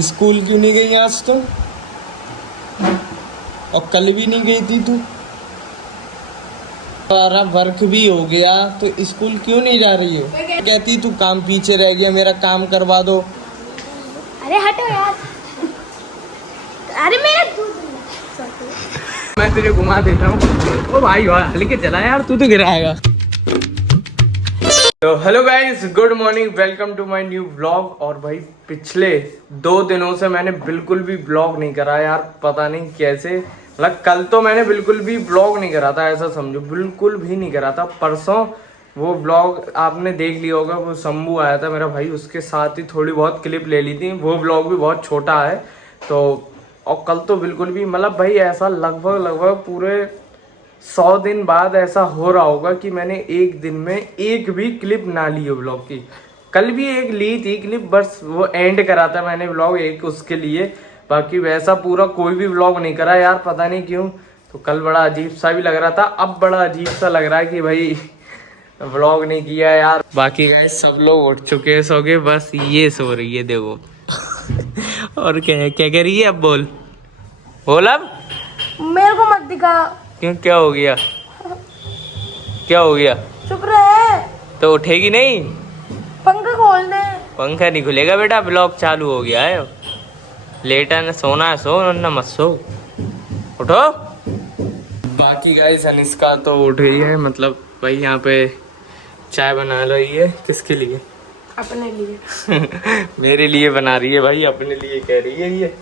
School क्यों नहीं गई आज तुम? और कल भी नहीं गई थी तू? सारा वर्क भी हो गया तो स्कूल क्यों नहीं जा रही हो? कहती तू काम पीछे रह गया, मेरा काम करवा दो। अरे हटो यार। अरे मेरा मैं तुझे घुमा देता हूँ। ओ भाई लेके चला यार, तू तो गिराएगा। तो hello guys, good morning, welcome to my new vlog. और भाई पिछले 2 दिनों से मैंने बिल्कुल भी व्लॉग नहीं करा यार, पता नहीं कैसे। मतलब कल तो मैंने बिल्कुल भी व्लॉग नहीं करा था, ऐसा समझो, बिल्कुल भी नहीं करा था। परसों वो व्लॉग आपने देख लिया होगा, वो शंभू आया था मेरा भाई, उसके साथ ही थोड़ी बहुत क्लिप ले ली थी। वो व्लॉग भी बहुत छोटा है तो। और कल तो बिल्कुल भी, मतलब भाई ऐसा लगभग पूरे 100 दिन बाद ऐसा हो रहा होगा कि मैंने एक दिन में एक भी क्लिप ना ली हो व्लॉग की। कल भी एक ली थी क्लिप, बस वो एंड करा था मैंने व्लॉग एक उसके लिए। बाकी वैसा पूरा कोई भी व्लॉग नहीं करा यार, पता नहीं क्यों। तो कल बड़ा अजीब सा भी लग रहा था, अब बड़ा अजीब सा लग रहा है कि भाई व्लॉग नहीं किया यार। बाकी गाइस सब लोग उठ चुके हैं सो के, बस ये सो रही है देखो। और क्या कह रही है अब? बोल अब। मेरे को मत दिखा। क्यों, क्या हो गया? क्या हो गया? चुप रहे। तो उठेगी नहीं? पंखा खोल दे। पंखा नहीं खुलेगा बेटा, ब्लॉग चालू हो गया है। लेटा न सोना है सो, न मत सो, उठो। बाकी गाइस अनिष्का तो उठ गई है, मतलब भाई यहाँ पे चाय बना रही है। किसके लिए? अपने लिए। मेरे लिए बना रही है भाई, अपने लिए कह रही है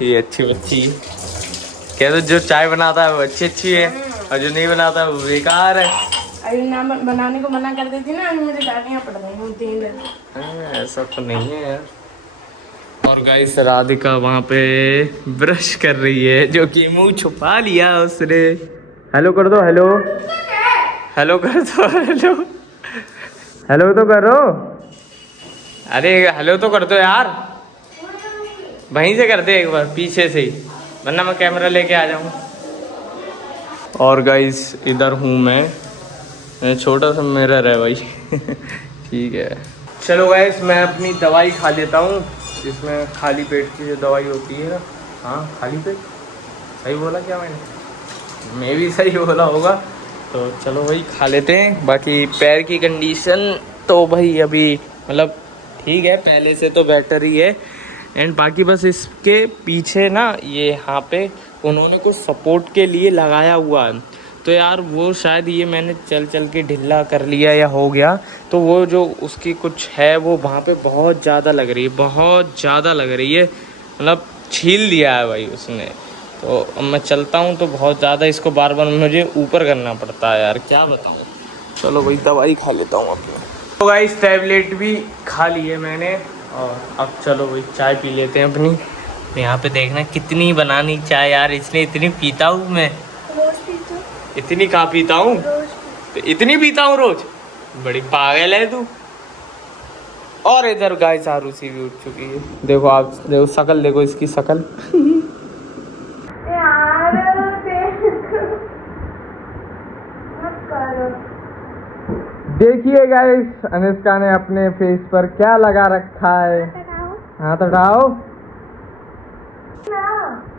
ये अच्छी बच्ची है। कह दो जो चाय बनाता है वो अच्छी है, और जो नहीं बनाता है वो बेकार है। अभी ना बनाने को मना कर देती ना, मुझे गालियाँ पड़ रही हैं 3 दिन। ऐसा तो नहीं है यार। और गाइस राधिका वहाँ पे ब्रश कर रही है, जो कि मुंह छुपा लिया उसने। हेलो कर दो, हेलो हेलो कर दो, हेलो हेलो तो करो। अरे हेलो तो कर दो यार, वहीं से कर दे एक बार, पीछे से ही, वरना मैं कैमरा लेके आ जाऊंगा। और गाइस इधर हूँ मैं, छोटा सा मिरर है भाई। ठीक है, चलो गाइस मैं अपनी दवाई खा लेता हूँ, जिसमें खाली पेट की जो दवाई होती है ना। हाँ खाली पेट, सही बोला क्या मैंने? मैं भी सही बोला होगा। तो चलो भाई खा लेते हैं। बाकी पैर की कंडीशन तो भाई अभी मतलब ठीक है, पहले से तो बेटर ही है। एंड बाकी बस इसके पीछे ना ये यहाँ पे उन्होंने कुछ सपोर्ट के लिए लगाया हुआ है, तो यार वो शायद ये मैंने चल के ढिल्ला कर लिया या हो गया, तो वो जो उसकी कुछ है वो वहाँ पे बहुत ज़्यादा लग रही है, बहुत ज़्यादा लग रही है, मतलब छील दिया है भाई उसने। तो अब मैं चलता हूँ तो बहुत ज़्यादा इसको बार बार मुझे ऊपर करना पड़ता है यार, क्या बताऊँ। चलो भाई दवाई खा लेता हूँ अपने। तो गाइस टैबलेट भी खा ली है मैंने, और अब चलो भाई चाय पी लेते हैं अपनी। यहाँ पे देखना कितनी बनानी चाय यार, इसने इतनी पीता हूँ मैं। इतनी कहाँ पीता हूँ? तो इतनी पीता हूँ रोज, बड़ी पागल है तू। और इधर गाइस आरुषि भी उठ चुकी है, देखो आप देखो शकल, देखो इसकी शकल। देखिए गाइस अनिष्का ने अपने फेस पर क्या लगा रखा है। हाथ हटाओ,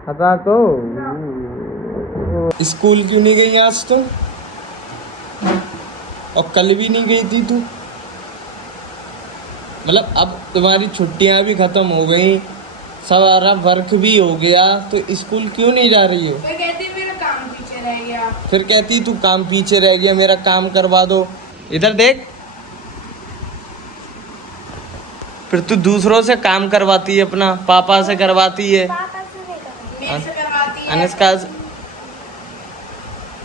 हटा तो। स्कूल क्यों नहीं गई आज तुम? और कल भी नहीं गई थी तू? मतलब अब तुम्हारी छुट्टियां भी खत्म हो गई, सारा वर्क भी हो गया, तो स्कूल क्यों नहीं जा रही हो? मैं कहती मेरा काम पीछे रह गया। फिर कहती तू काम पीछे रह गया, मेरा काम करवा दो। इधर देख, फिर तू दूसरों से काम करवाती है, अपना पापा से करवाती है, अनुष्का।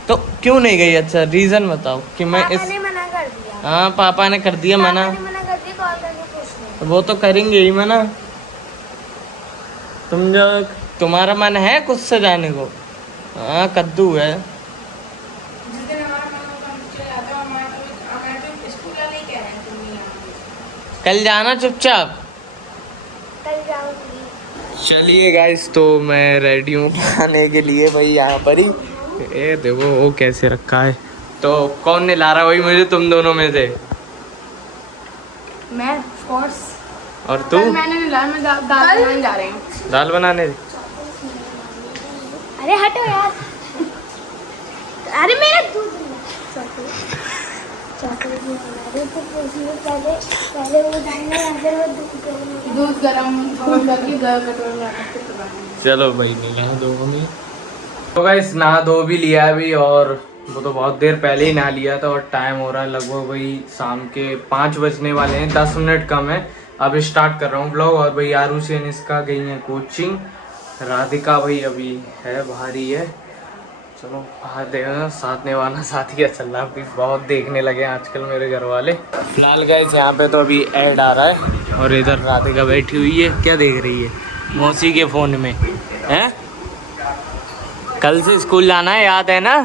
तो क्यों नहीं गई? अच्छा रीजन बताओ कि मैं इस मना कर दिया। हाँ पापा ने कर दिया मना, मना कर दिया, कॉल करके पूछ वो तो करेंगे ही मना। तुम जो तुम्हारा मन है कुछ से जाने को? हाँ कद्दू है। कल जाना चुपचाप। कल जाऊंगी। चलिए गाइस तो मैं रेडी हूँ खाने के लिए भाई, यहाँ पर ही। ये देखो वो कैसे रखा है। तो कौन नहीं ला रहा वही मुझे, तुम दोनों में से? मैं ऑफ कोर्स। और तू? मैंने नहीं लाया, मैं दाल बनाने जा रही हूँ। दाल बनाने? अरे हटो यार। अरे मेरा दूध पहले वो डालना है, फिर वो दूध गरम करके कटोरे में रखा। चलो भाई नहा दो हमें। तो गाइस नहा धो भी लिया अभी, और वो तो बहुत देर पहले ही नहा लिया था, और टाइम हो रहा है लगभग वही शाम के 5 बजने वाले हैं, 10 मिनट कम है। अब स्टार्ट कर रहा हूँ ब्लॉग। और भाई आरुषि अनिष्का गई है कोचिंग, राधिका भाई अभी है बाहर ही है। चलो बाहर देखना, साथ निभाना साथ ही चल रहा है, बहुत देखने लगे आजकल मेरे घर वाले। फिलहाल गाइस यहाँ पे तो अभी ऐड आ रहा है, और इधर राधिका बैठी हुई है, क्या देख रही है? मौसी के फोन में है। कल से स्कूल जाना है, याद है ना?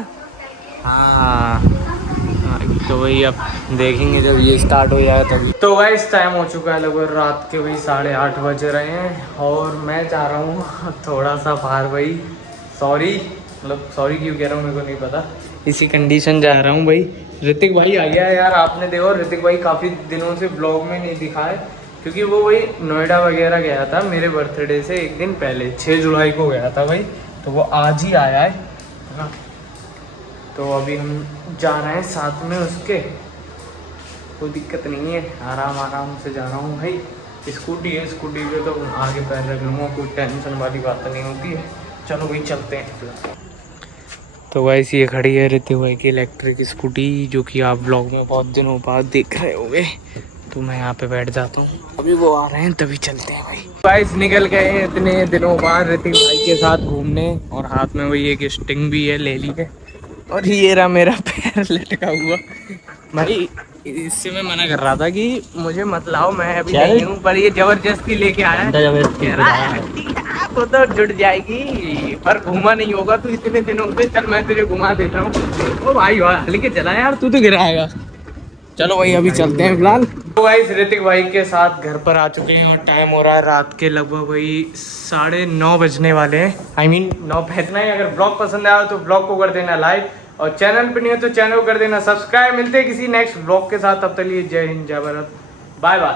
हाँ तो वही अब देखेंगे जब ये स्टार्ट हो जाए तभी। तो गाइस टाइम हो चुका है लगभग रात के वही 8:30 बज रहे हैं, और मैं चाह रहा हूँ थोड़ा सा बाहर। भाई सॉरी, मतलब सॉरी क्यों कह रहा हूँ मेरे को नहीं पता, इसी कंडीशन जा रहा हूँ भाई। ऋतिक भाई आ गया है यार, आपने देखो ऋतिक भाई काफ़ी दिनों से ब्लॉग में नहीं दिखा है, क्योंकि वो वही नोएडा वगैरह गया था मेरे बर्थडे से एक दिन पहले, 6 जुलाई को गया था भाई, तो वो आज ही आया है ना। तो अभी हम जा रहे हैं साथ में उसके, कोई दिक्कत नहीं है, आराम आराम से जा रहा हूँ भाई। स्कूटी है, स्कूटी पे तो आगे पैर रख लूँगा, कोई टेंशन वाली बात नहीं होती है। चलो भाई चलते हैं। तो वैसे ये खड़ी है ऋतिक भाई की इलेक्ट्रिक स्कूटी, जो कि आप ब्लॉग में बहुत दिनों बाद देख रहे होंगे। तो मैं यहाँ पे बैठ जाता हूँ, अभी वो आ रहे हैं तभी चलते हैं भाई। गाइस निकल गए हैं इतने दिनों बाद ऋतिक भाई के साथ घूमने, और हाथ में वही एक स्टिंग भी है, ले ली है। और ये रहा मेरा पैर लटका हुआ भाई। इससे मैं मना कर रहा था कि मुझे मत लाओ, मैं अभी नहीं हूँ, पर ये जबरदस्ती लेके आया है। वो तो जुड़ जाएगी, पर घूमा नहीं होगा तो इतने दिनों से, चल मैं तुझे घुमा देता हूँ। ओ भाई वाह लेके चला यार, तू तो गिराएगा। चलो भाई अभी चलते हैं फिलहाल। तो भाई ऋतिक भाई के साथ घर पर आ चुके हैं, और टाइम हो रहा है रात के लगभग वही 9:30 बजने वाले हैं। I mean 9 बजना है। अगर ब्लॉग पसंद आया तो ब्लॉग को कर देना लाइक, और चैनल पे नहीं हो तो चैनल को कर देना सब्सक्राइब। मिलते हैं किसी नेक्स्ट ब्लॉग के साथ, तब तक लिए जय हिंद जय भारत, बाय बाय।